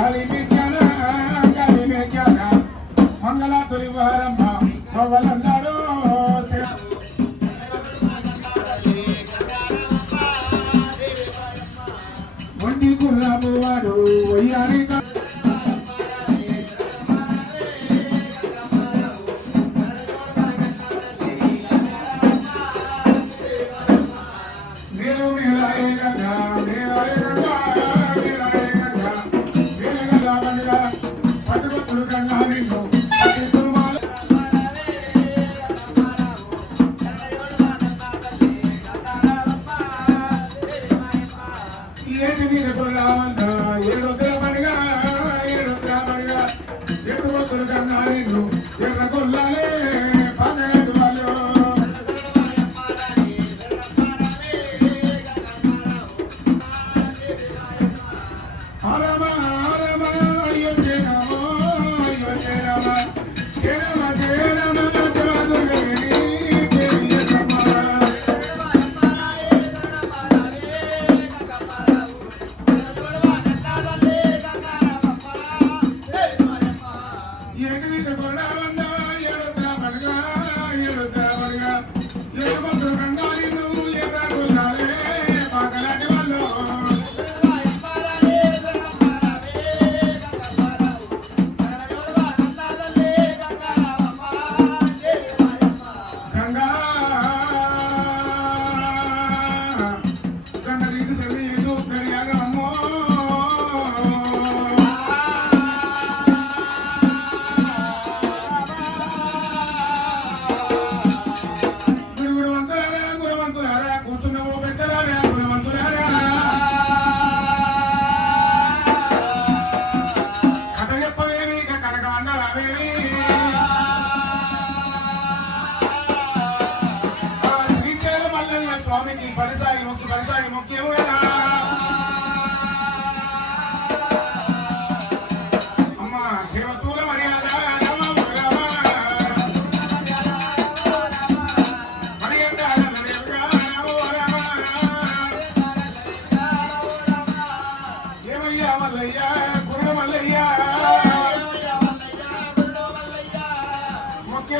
Hallelujah. Thank you.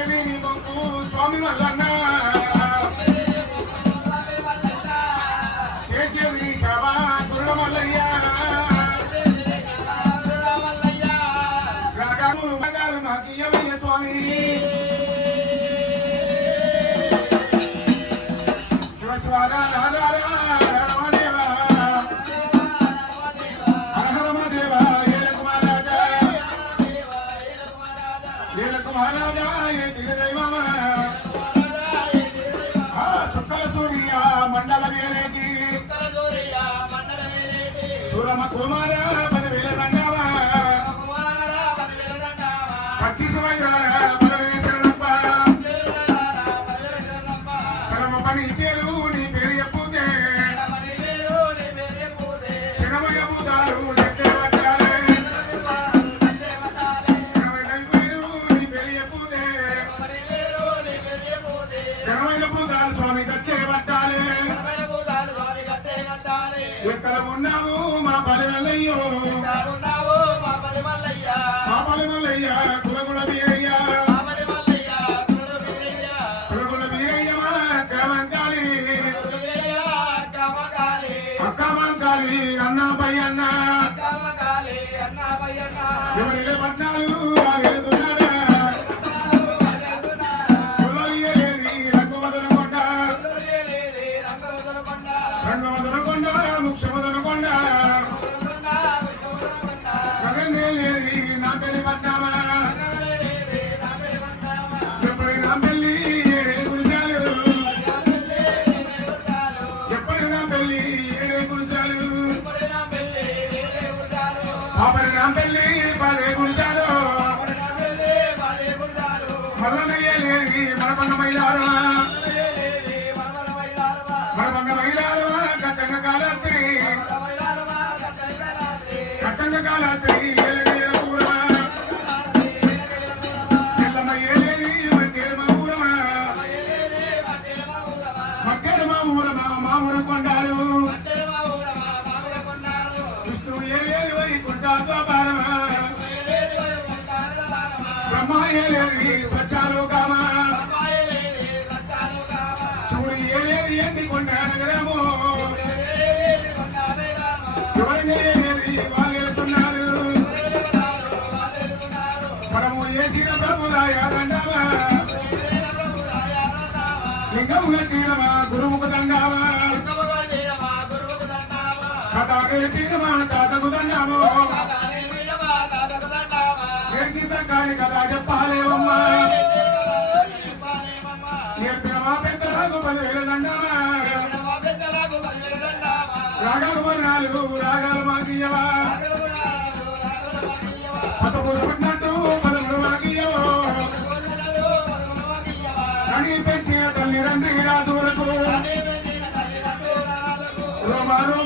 Swami Malana. కుమారా పదివేల దండావా పచ్చిస వైరారా పదవేశరణప్ప పని పేరు నీ పేరు చెప్పుతే శరమయ భూతాలు స్వామి కట్టే పట్టాలి. ఎక్కడ ఉన్నావు మల్లయ్యో పాపడి మల్లయ్యా పాపడి మల్లయ్యా కులగుణ బియ్యయ్యా అన్నా పై అన్నా ఎవరి పద్నాలుగు Come on, yeah, yeah, yeah. వీరమా తాతకు దండాము ఎన్సీ సంఘాన్ని కదా చెప్పాలేమమ్మా నేర్పిన మా పెద్దలకు తల్లి రండి రాజులకు రోమాను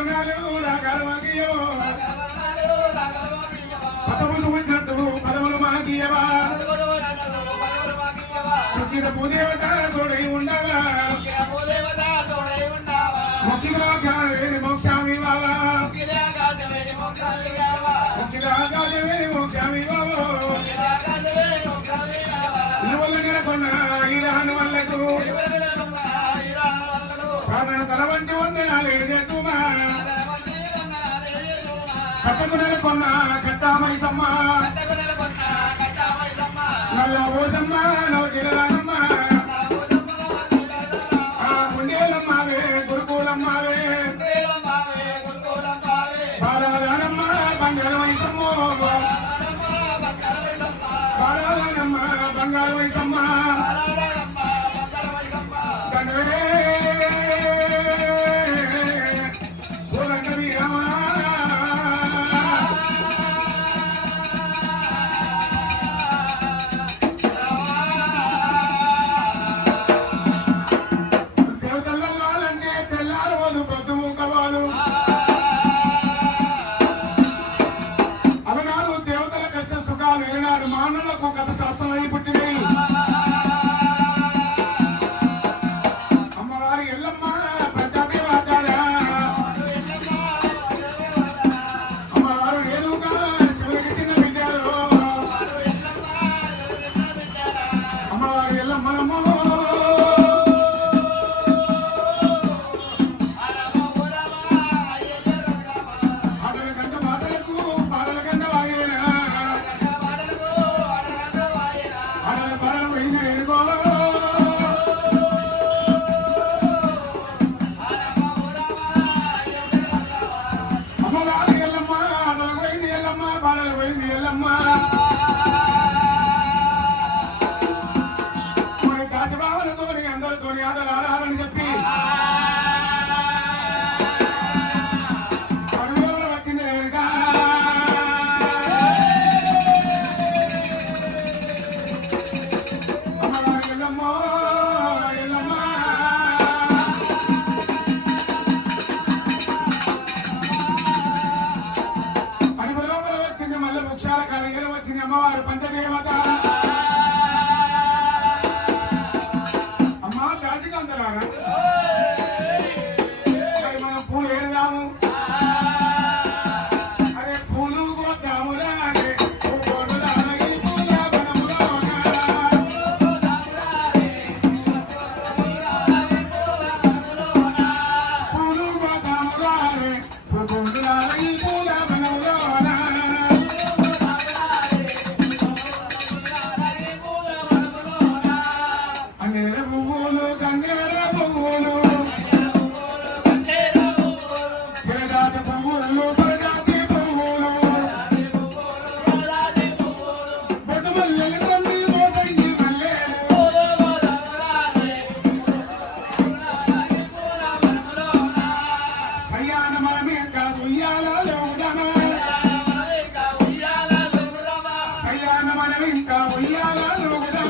బంగారు రాగాలు మాకియవో పతములు ముద్దు పదములు మాకియవా ముఖ్య భూదేవత తోడై ఉండవా ముఖ్యంగా మోక్షామి బావా ముఖ్యంగా మోక్షామి బావో ఇరువల్ల నెలకొన్న ఇలా హనుమల్లకు తలవంచి వందనాలు ఎదురు కట్టకు నెలకొన్న కట్టామైసమ్మ నల్ల ఓసమ్మ నవ గిరరా అమ్మవారు పంచదేవత. మనం ఇంకా ఉయ్యాలలో కూడా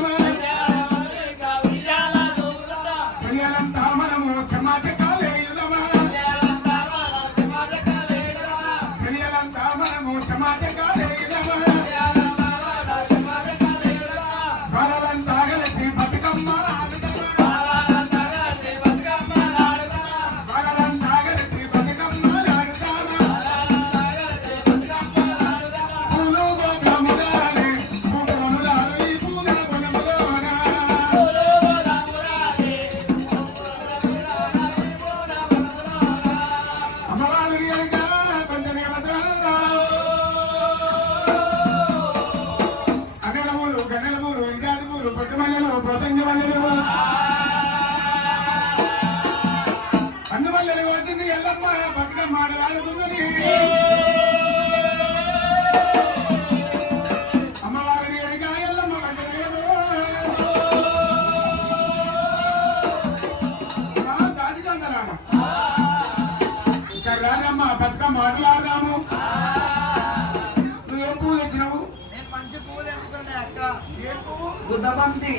ముద్దబంతి.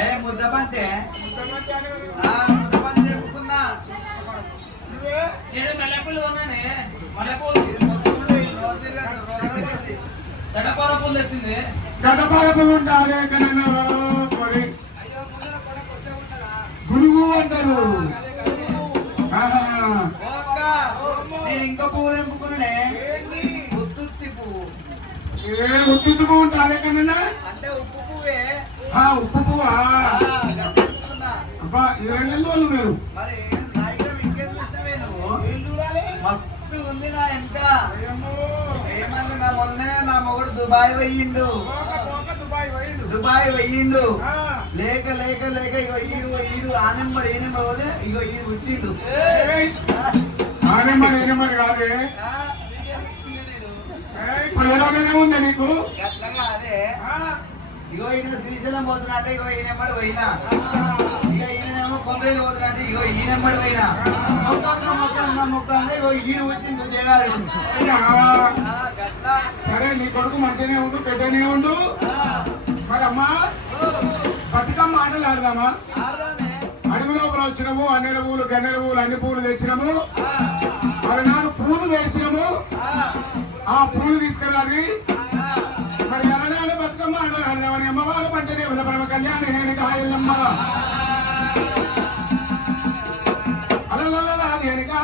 ఏ ముద్దబంతి? ముద్దబంతి నువ్వే? నేను మల్లెపూలు కొన్నానే. మల్లెపూలు. గడపాల పూలు తెచ్చింది. గడపలకు ఉండాలే కనను పొడి. గురుగు అంటారు నేను ఇంకో పువ్వు తెంపుకున్నానే. ఉత్తుత్తి పువ్వు. ఏ ఉత్తుతుకు ఉండాలే కననా అంటే ఉప్పు పువ్వే ఆ ఆ, తెంపుకున్నా. అబ్బా ఇరవై నెలలు వాళ్ళు మీరు నువ్వు? మస్తు ఉంది నా వెనక. ఏమంది నా మొన్ననే నా మొగుడు దుబాయ్ పోయిండు. దుబాయ్ పోయిండు. లేక లేక లేక ఇగో ఈడు ఈడు ఆనంబడి ఏనంబడి పోతే ఇగో ఈడు వచ్చిండు. కాదే. ఆ, ఇప్పుడు ఎలాగనే ఉంది నీకు? గట్లగా అదే. ఇగో ఈయన శ్రీశైలం పోతున్నట్టే ఇగో ఈయనమ్మడి పోయినా. ఇక ఈయనేమో కొండలు పోతున్నట్టే ఇగో ఈయనమ్మడి పోయినా. మొక్కంగా మొక్కంగా మొక్కంగా ఇగో అవునా? ఆ, గట్ల. సరే నీ కొడుకు మంచిగానే ఉండు పెద్దనే ఉండు. మరి అమ్మా బతుకమ్మ ఆటలు ఆడదామా. అడవి లోపల వచ్చినాము అన్నెల పూలు గన్నెల పూలు అన్ని పూలు తెచ్చినాము. మరి నాలుగు పూలు వేసినాము. ఆ, పూలు తీసుకురాలి. మరి ఎలానే బతుకమ్మ ఆటలు అమ్మవారు పంచదే పరమ కళ్యాణ హేని కాయలమ్మ అలలలలా హేనికా.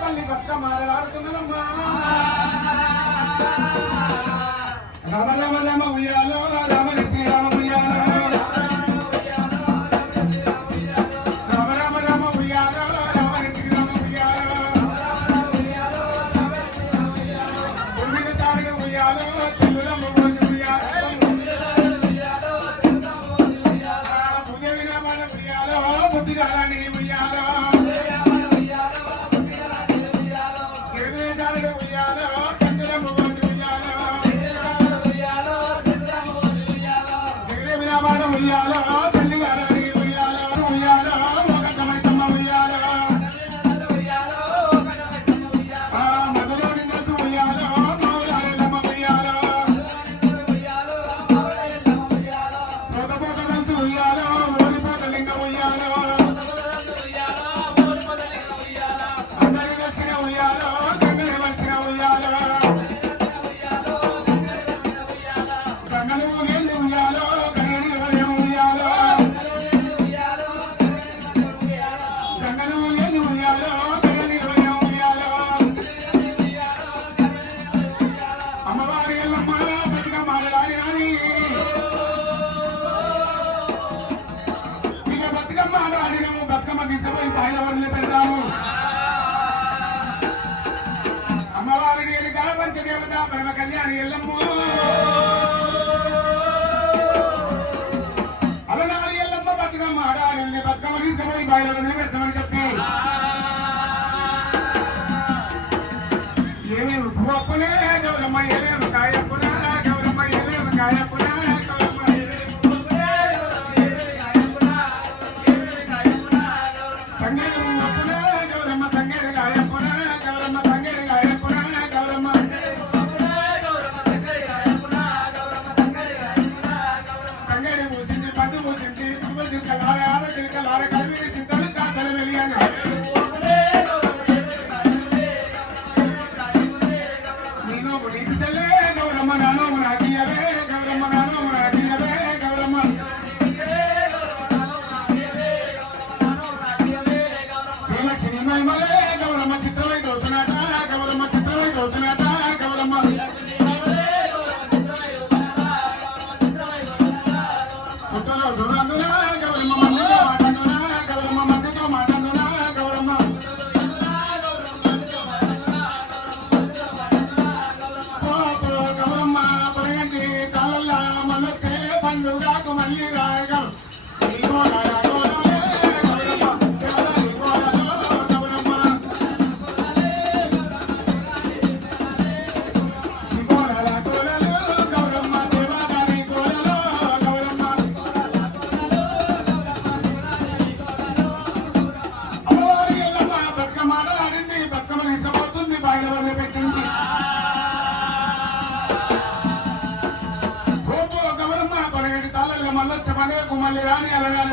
తల్లి బతుకమ్మ ఆడుతున్నదమ్మా రామ రామ రామ ఉయ్యాలో రామ తీసుకుపోయి నిలబెట్టమని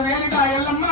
வேலைதான் எல்லாம்